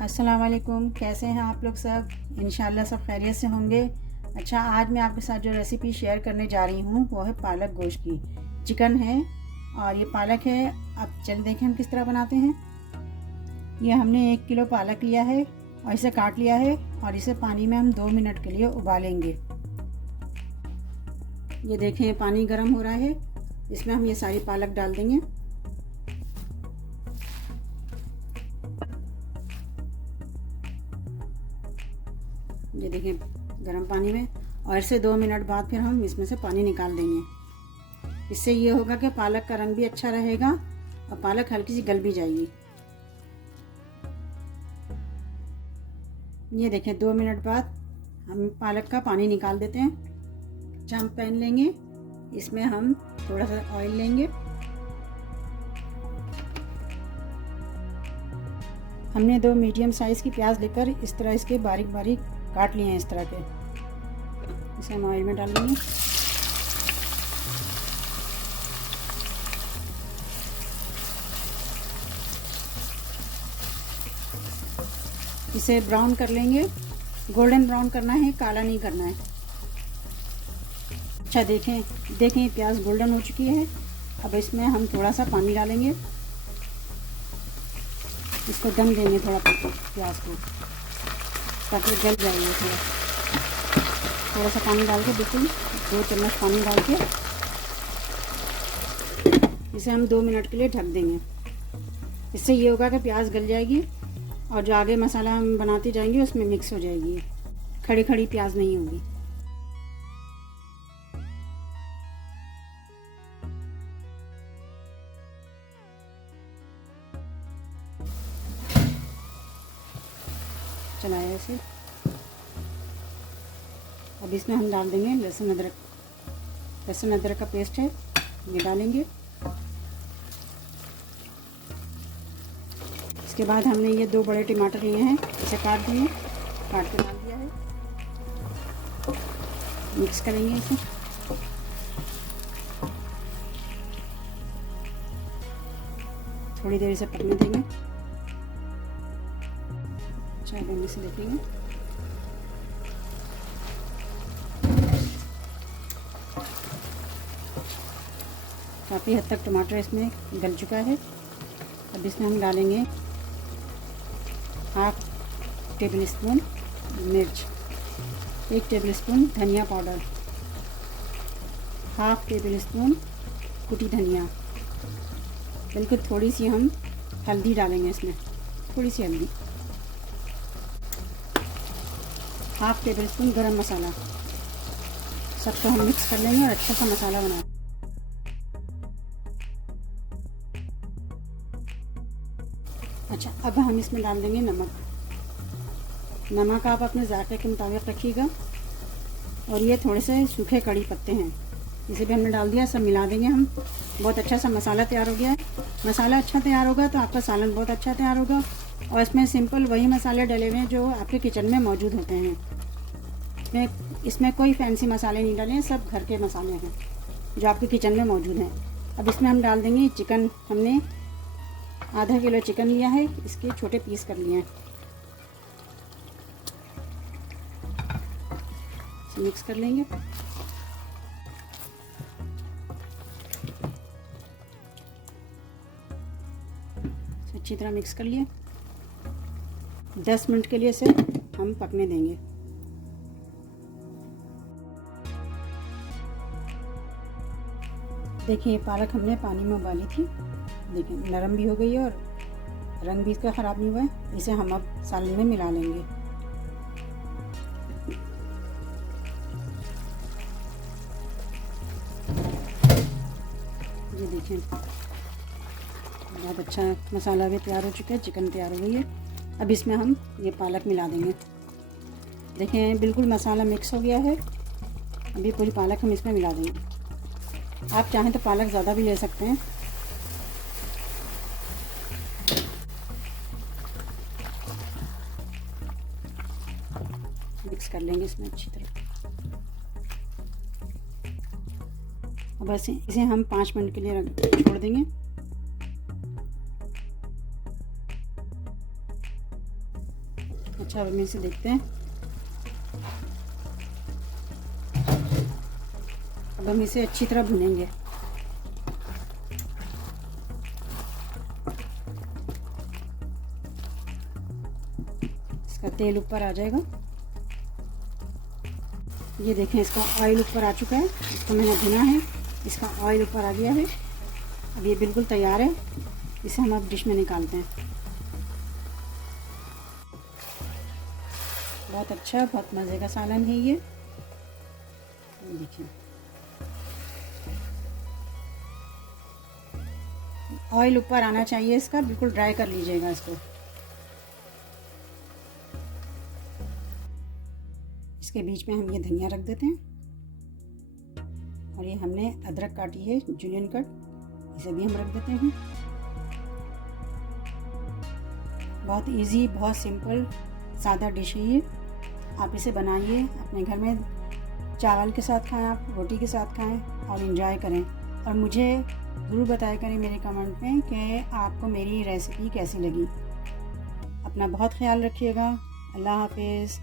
अस्सलाम वालेकुम। कैसे हैं आप लोग सब? इंशाल्लाह सब खैरियत से होंगे। अच्छा, आज मैं आपके साथ जो रेसिपी शेयर करने जा रही हूँ वो है पालक गोश्त की। चिकन है और ये पालक है। अब चल देखें हम किस तरह बनाते हैं। ये हमने 1 किलो पालक लिया है और इसे काट लिया है और इसे पानी में हम 2 मिनट के लिए उबालेंगे। ये देखें पानी गर्म हो रहा है, इसमें हम ये सारी पालक डाल देंगे। ये देखिए गर्म पानी में, और इसे 2 मिनट बाद फिर हम इसमें से पानी निकाल देंगे। इससे ये होगा कि पालक का रंग भी अच्छा रहेगा और पालक हल्की सी गल भी जाएगी। ये देखें 2 मिनट बाद हम पालक का पानी निकाल देते हैं। अच्छा, हम पैन लेंगे, इसमें हम थोड़ा सा ऑयल लेंगे। हमने 2 मीडियम साइज़ की प्याज लेकर इस तरह इसके बारीक बारीक काट लिए हैं इस तरह के। इसे हम ऑयल में डालेंगे। इसे ब्राउन कर लेंगे, गोल्डन ब्राउन करना है, काला नहीं करना है। अच्छा देखें प्याज गोल्डन हो चुकी है। अब इसमें हम थोड़ा सा पानी डालेंगे, इसको दम देंगे थोड़ा प्याज को ताकि गल जाए। थोड़ा सा पानी डाल के, बिल्कुल 2 चम्मच पानी डाल के इसे हम 2 मिनट के लिए ढक देंगे। इससे ये होगा कि प्याज गल जाएगी और जो आगे मसाला हम बनाते जाएंगे उसमें मिक्स हो जाएगी, खड़ी खड़ी प्याज नहीं होगी। चलाया इसे। अब इसमें हम डाल देंगे लहसुन अदरक का पेस्ट है, ये डालेंगे। इसके बाद हमने ये 2 बड़े टमाटर लिए हैं, इसे काट के डाल दिया है। मिक्स करेंगे इसे। थोड़ी देर इसे पकने देंगे। चाय बनने से देखेंगे। काफ़ी हद तक टमाटर इसमें गल चुका है। अब इसमें हम डालेंगे 1/2 टेबल स्पून मिर्च, 1 टेबल स्पून धनिया पाउडर, 1/2 टेबल स्पून कुटी धनिया। बिल्कुल थोड़ी सी हम हल्दी डालेंगे इसमें, थोड़ी सी हल्दी, 1/2 टेबल स्पून गरम मसाला। सबको हम मिक्स कर लेंगे और अच्छा सा मसाला बनाएंगे। अच्छा, अब हम इसमें डाल देंगे नमक आप अपने जायके के मुताबिक रखिएगा। और ये थोड़े से सूखे कड़ी पत्ते हैं, इसे भी हमने डाल दिया। सब मिला देंगे हम। बहुत अच्छा सा मसाला तैयार हो गया है। मसाला अच्छा तैयार होगा तो आपका सालन बहुत अच्छा तैयार होगा। और इसमें सिंपल वही मसाले डले हुए हैं जो आपके किचन में मौजूद होते हैं। इसमें कोई फैंसी मसाले नहीं डाले हैं, सब घर के मसाले हैं जो आपके किचन में मौजूद हैं। अब इसमें हम डाल देंगे चिकन। हमने आधा किलो चिकन लिया है, इसके छोटे पीस कर लिए हैं। मिक्स कर लेंगे। अच्छी तरह मिक्स कर लिए। 10 मिनट के लिए इसे हम पकने देंगे। देखिए पालक हमने पानी में उबाली थी, देखिए नरम भी हो गई है और रंग भी इसका ख़राब नहीं हुआ है। इसे हम अब सालन में मिला लेंगे। ये देखिए बहुत अच्छा मसाला भी तैयार हो चुका है, चिकन तैयार हो गई है। अब इसमें हम ये पालक मिला देंगे। देखें बिल्कुल मसाला मिक्स हो गया है। अभी पूरी पालक हम इसमें मिला देंगे। आप चाहें तो पालक ज़्यादा भी ले सकते हैं। मिक्स कर लेंगे इसमें अच्छी तरह। अब इसे हम 5 मिनट के लिए छोड़ देंगे। अच्छा, अब हम इसे देखते हैं। अब हम इसे अच्छी तरह भुनेंगे। इसका तेल ऊपर आ जाएगा। ये देखें, इसका ऑयल ऊपर आ चुका है। इसको मैंने भुना है, इसका ऑयल ऊपर आ गया है। अब ये बिल्कुल तैयार है। इसे हम अब डिश में निकालते हैं। बहुत अच्छा, बहुत मज़े का सालन है ये। देखिए, ऑयल ऊपर आना चाहिए इसका, बिल्कुल ड्राई कर लीजिएगा इसको। इसके बीच में हम ये धनिया रख देते हैं, और ये हमने अदरक काटी है जूलियन कट, इसे भी हम रख देते हैं। बहुत इजी, बहुत सिंपल, सादा डिश है ये। आप इसे बनाइए, अपने घर में चावल के साथ खाएं, आप रोटी के साथ खाएं और एंजॉय करें। और मुझे ज़रूर बताया करें मेरे कमेंट में कि आपको मेरी रेसिपी कैसी लगी। अपना बहुत ख्याल रखिएगा। अल्लाह हाफिज़।